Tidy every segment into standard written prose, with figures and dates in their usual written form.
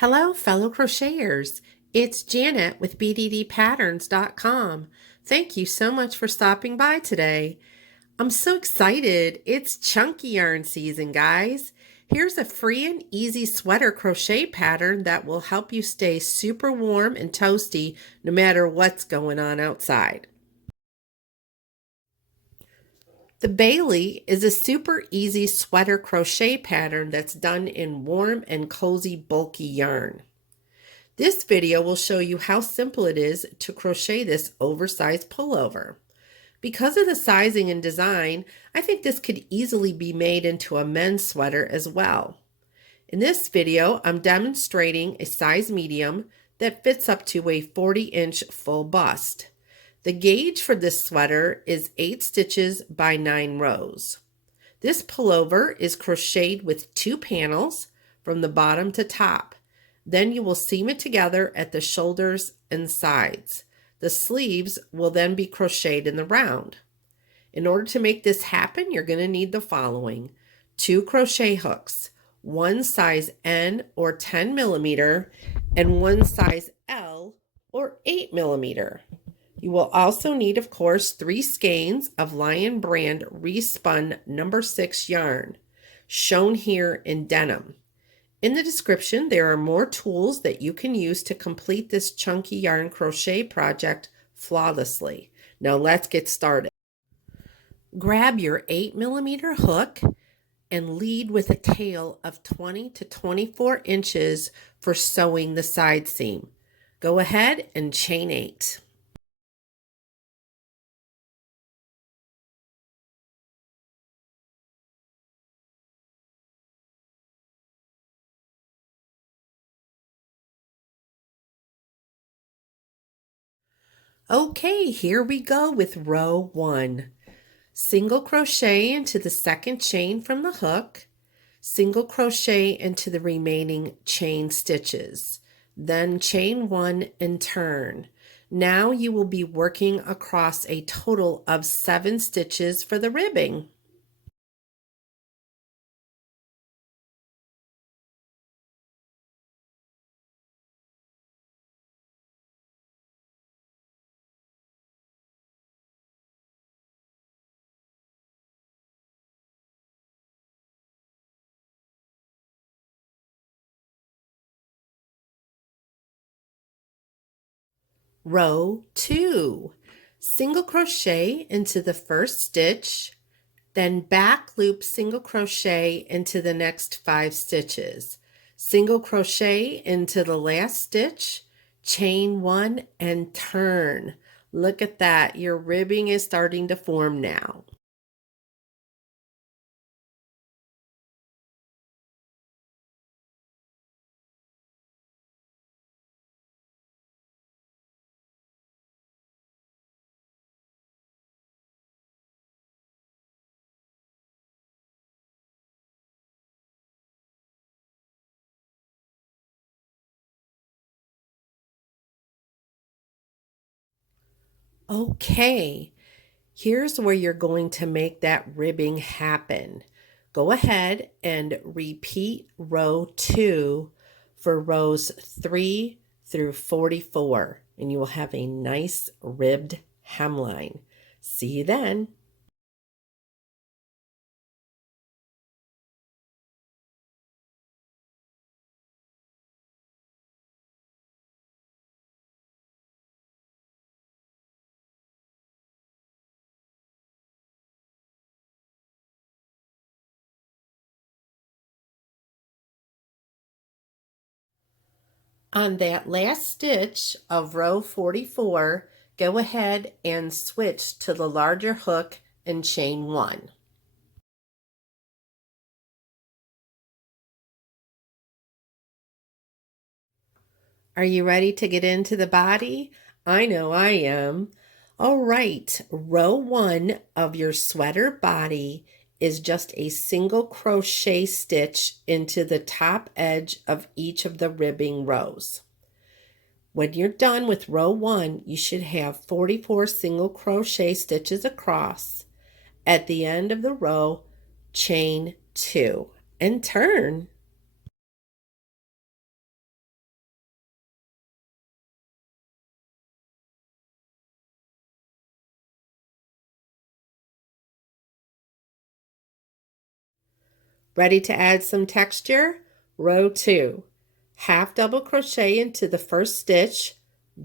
Hello, fellow crocheters. It's Janet with bddpatterns.com. Thank you so much for stopping by today. I'm so excited. It's chunky yarn season, guys. Here's a free and easy sweater crochet pattern that will help you stay super warm and toasty no matter what's going on outside. The Bailey is a super easy sweater crochet pattern that's done in warm and cozy bulky yarn. This video will show you how simple it is to crochet this oversized pullover. Because of the sizing and design, I think this could easily be made into a men's sweater as well. In this video, I'm demonstrating a size medium that fits up to a 40-inch full bust. The gauge for this sweater is 8 stitches by 9 rows. This pullover is crocheted with 2 panels from the bottom to top. Then you will seam it together at the shoulders and sides. The sleeves will then be crocheted in the round. In order to make this happen, you're going to need the following: 2 crochet hooks, one size N or 10 millimeter, and one size L or 8 millimeter. You will also need, of course, 3 skeins of Lion brand respun number 6 yarn, shown here in denim. In the description, there are more tools that you can use to complete this chunky yarn crochet project flawlessly. Now let's get started. Grab your 8 millimeter hook and lead with a tail of 20 to 24 inches for sewing the side seam. Go ahead and chain 8. Okay, here we go with row 1. Single crochet into the second chain from the hook, single crochet into the remaining chain stitches, then chain 1 and turn. Now you will be working across a total of 7 stitches for the ribbing. Row 2. Single crochet into the first stitch, then back loop single crochet into the next 5 stitches. Single crochet into the last stitch, chain 1 and turn. Look at that, your ribbing is starting to form now. Okay, here's where you're going to make that ribbing happen. Go ahead and repeat row 2 for rows 3 through 44, and you will have a nice ribbed hemline. See you then. On that last stitch of row 44, go ahead and switch to the larger hook and chain 1. Are you ready to get into the body? I know I am. All right, row 1 of your sweater body is just a single crochet stitch into the top edge of each of the ribbing rows. When you're done with row 1, you should have 44 single crochet stitches across. At the end of the row, chain 2 and turn. Ready to add some texture? Row 2. Half double crochet into the first stitch,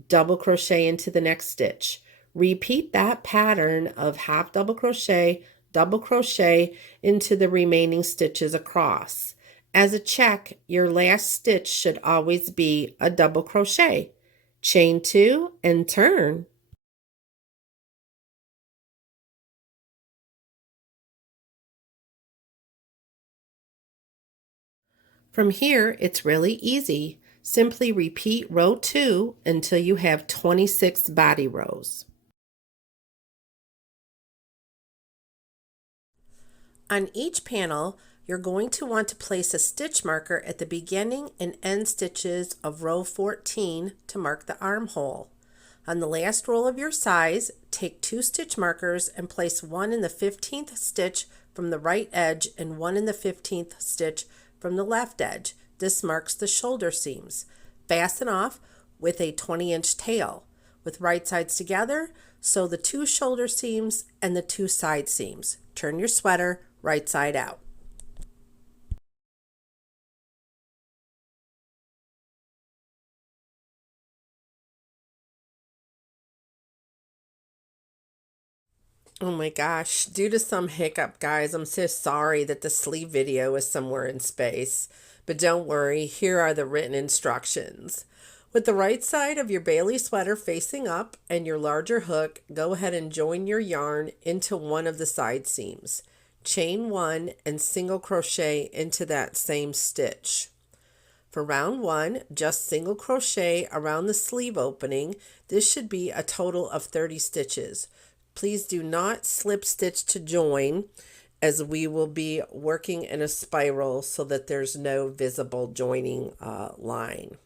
double crochet into the next stitch. Repeat that pattern of half double crochet into the remaining stitches across. As a check, your last stitch should always be a double crochet. Chain 2 and turn. From here, it's really easy. Simply repeat row 2 until you have 26 body rows. On each panel, you're going to want to place a stitch marker at the beginning and end stitches of row 14 to mark the armhole. On the last roll of your size, take 2 stitch markers and place one in the 15th stitch from the right edge and one in the 15th stitch from the left edge. This marks the shoulder seams. Fasten off with a 20-inch tail. With right sides together, sew the 2 shoulder seams and the 2 side seams. Turn your sweater right side out. Oh my gosh, due to some hiccup, guys, I'm so sorry that the sleeve video is somewhere in space. But don't worry, here are the written instructions. With the right side of your Bailey sweater facing up and your larger hook, go ahead and join your yarn into one of the side seams. Chain 1 and single crochet into that same stitch. For round 1, just single crochet around the sleeve opening. This should be a total of 30 stitches. Please do not slip stitch to join, as we will be working in a spiral so that there's no visible joining line.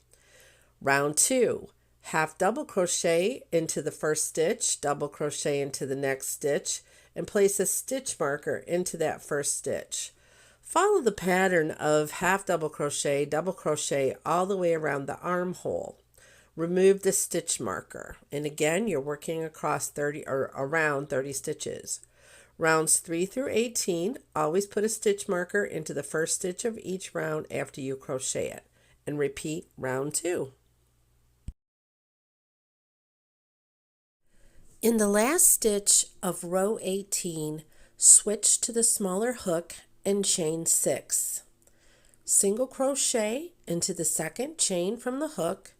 Round 2, half double crochet into the first stitch, double crochet into the next stitch, and place a stitch marker into that first stitch. Follow the pattern of half double crochet all the way around the armhole. Remove the stitch marker, and again you're working across 30 or around 30 stitches. Rounds 3 through 18, always put a stitch marker into the first stitch of each round after you crochet it, and repeat round 2. In the last stitch of row 18, switch to the smaller hook and chain 6. Single crochet into the second chain from the hook,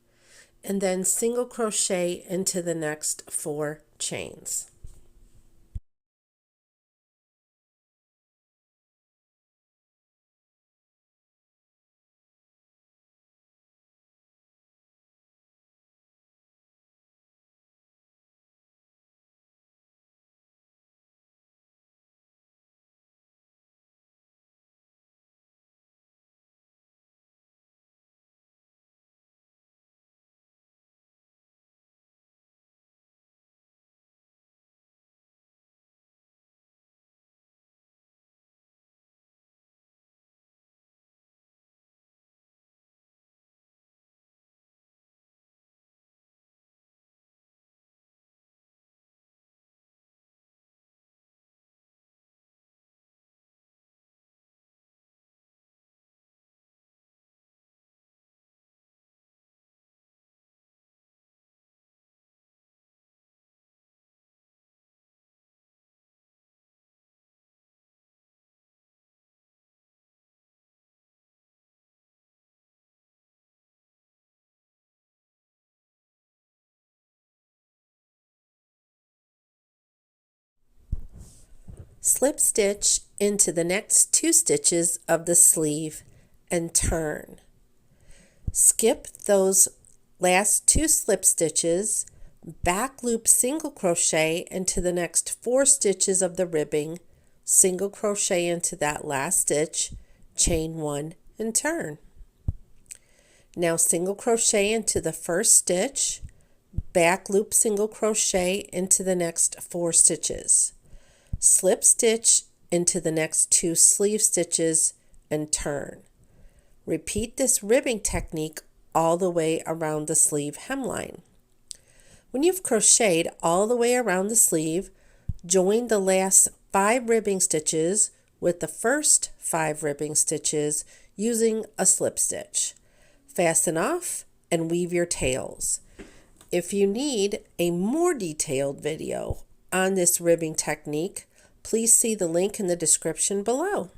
and then single crochet into the next 4 chains. Slip stitch into the next 2 stitches of the sleeve and turn. Skip those last 2 slip stitches, back loop single crochet into the next 4 stitches of the ribbing, single crochet into that last stitch, chain 1 and turn. Now single crochet into the first stitch, back loop single crochet into the next 4 stitches. Slip stitch into the next 2 sleeve stitches and turn. Repeat this ribbing technique all the way around the sleeve hemline. When you've crocheted all the way around the sleeve, join the last 5 ribbing stitches with the first 5 ribbing stitches using a slip stitch. Fasten off and weave your tails. If you need a more detailed video on this ribbing technique, please see the link in the description below.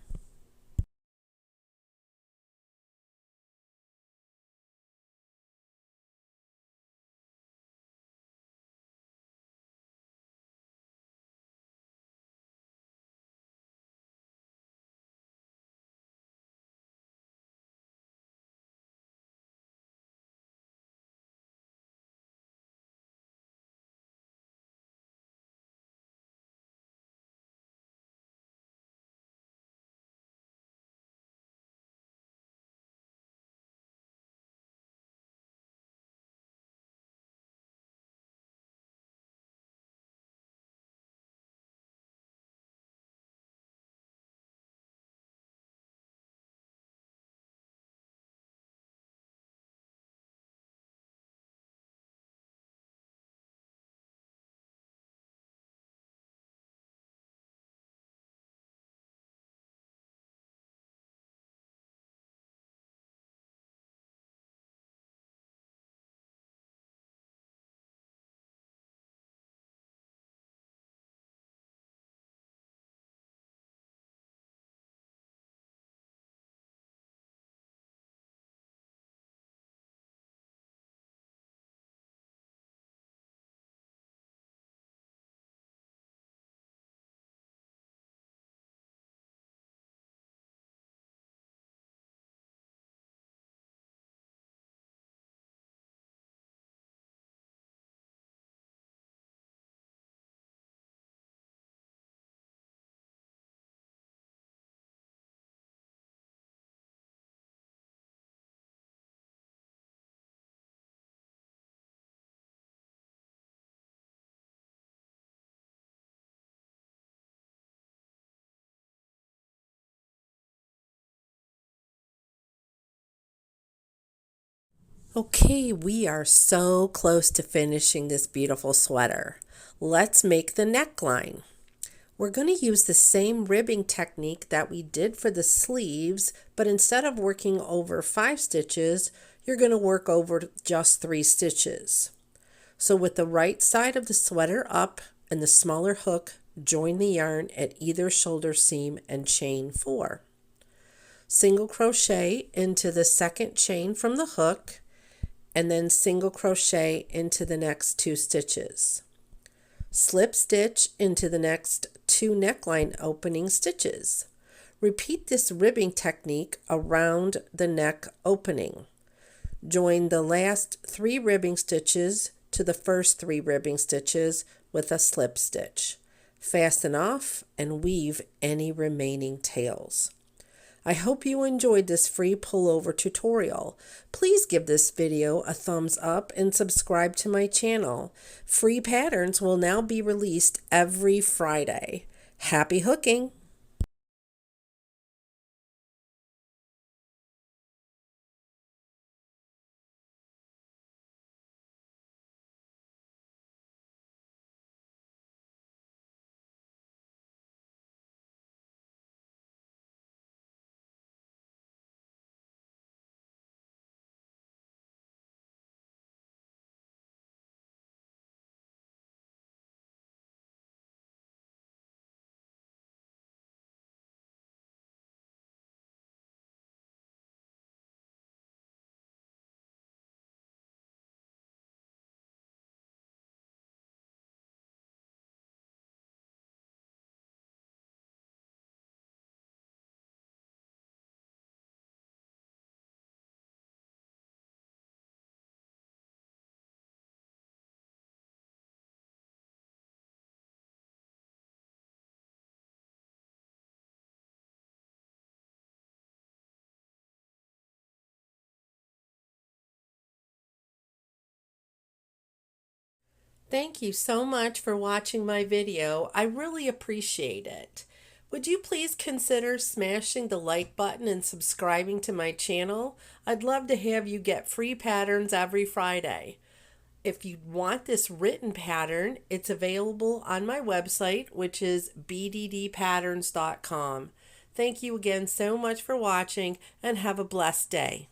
Okay, we are so close to finishing this beautiful sweater. Let's make the neckline. We're going to use the same ribbing technique that we did for the sleeves, but instead of working over 5 stitches, you're going to work over just 3 stitches. So with the right side of the sweater up and the smaller hook, join the yarn at either shoulder seam and chain 4. Single crochet into the second chain from the hook, and then single crochet into the next 2 stitches. Slip stitch into the next 2 neckline opening stitches. Repeat this ribbing technique around the neck opening. Join the last 3 ribbing stitches to the first 3 ribbing stitches with a slip stitch. Fasten off and weave any remaining tails. I hope you enjoyed this free pullover tutorial. Please give this video a thumbs up and subscribe to my channel. Free patterns will now be released every Friday. Happy hooking! Thank you so much for watching my video. I really appreciate it. Would you please consider smashing the like button and subscribing to my channel? I'd love to have you get free patterns every Friday. If you want this written pattern, it's available on my website, which is bddpatterns.com. Thank you again so much for watching and have a blessed day.